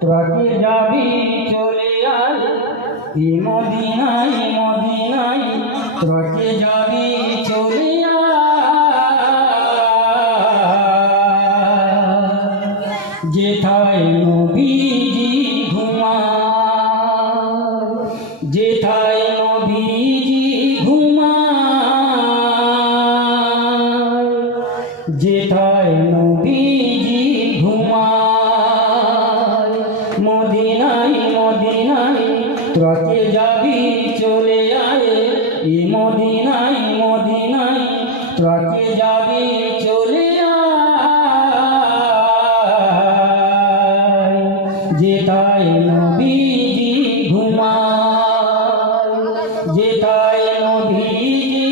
তোকে যাবি চলে আয় এই মদিনায় মদিনায় তোকে যাবি চলে আয় যেথায় নবীজি ঘুমায় যেথায় নবীজি ঘুমায় যেথায় নবীজি ঘুমায় মদিনায় মদিনায় তোকে যাবি চলে আয় এই মদিনায় মদিনায় তোকে যাবি চলে আয় যেথায় নবীজি ঘুমায় যেথায় নবীজি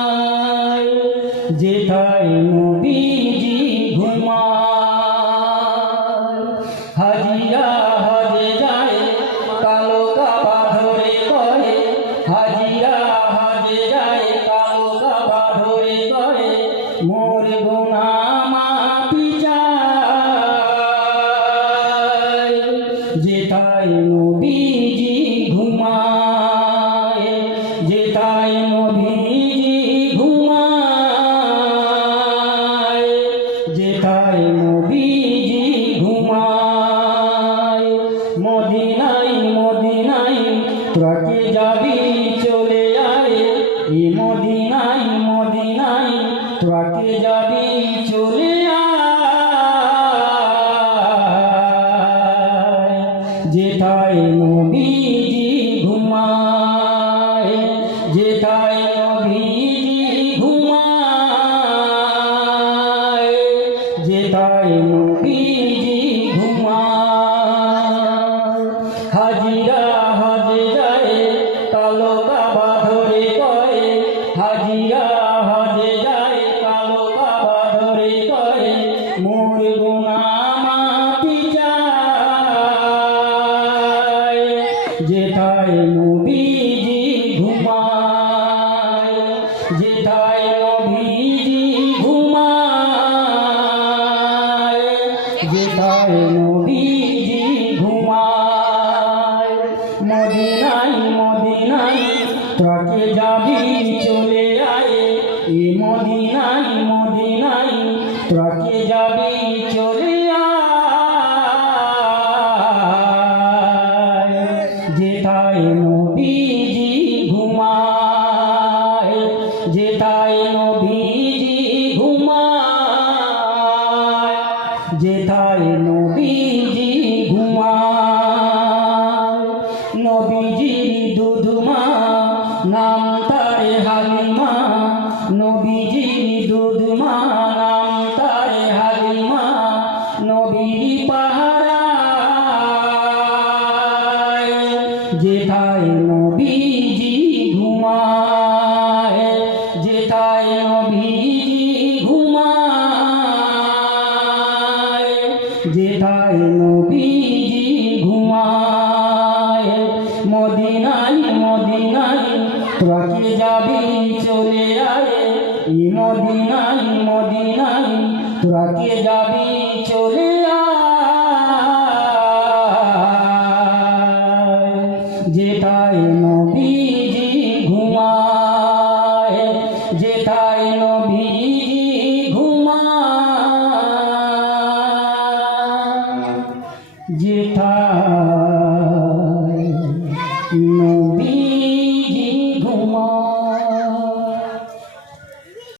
ঘুমায় যেথায় নবীজি ঘুমায় হাজিরা হজে যায় কালো কাবা ধরে করে হাজিরা হজে যায় কালো কাবা ধরে করে মোর গুনাহ মাফি চায় যেথায় নবীজি ঘুমায় যেথায় নবীজি ঘুমায় যেথায় নবীজি ঘুমায় মদিনায় মদিনায় তোকে যাবি চলে আয় এই মদিনায় মদিনায় তোকে যাবি চলে আয় যেথায় নবীজি ঘুমায় যেথায় নবীজি ঘুমায় যেথায় নবীজি ঘুমায় হাজিরা হজে যায় কালো কাবা ধরে করে হাজিরা হজে যায় কালো কাবা ধরে করে মোর গুনাহ মাফি চায় যেথায় নবীজি ঘুমায় যেথায় নবীজি ঘুমায় যেথায় নবীজি ঘুমায় মদিনায় মদিনায় তোকে যাবি চলে আয় এই মদিনায় মদিনায় তোকে যাবি চলে আয় যেথায় নবীজি ঘুমায় যেথায় নবীজি ঘুমায় যেথায় নবীজি ঘুমায় নবীজির দুধমা নাম তারে হালিমা নবীজির দুধমা নাম তারে হালিমা নবীর পাহারায় যেথায় নবীজি ঘুমায় যেথায় নবীজি ঘুমায় যেথায় নবীজি ঘুমায় মদিনায় মদিনায় তোকে যাবি চলে আয় এই মদিনায় মদিনায় তোকে যাবি চলে আয় যেথায় নবীজি ঘুমায় যেথায় নবীজি ঘুমায় যেথায়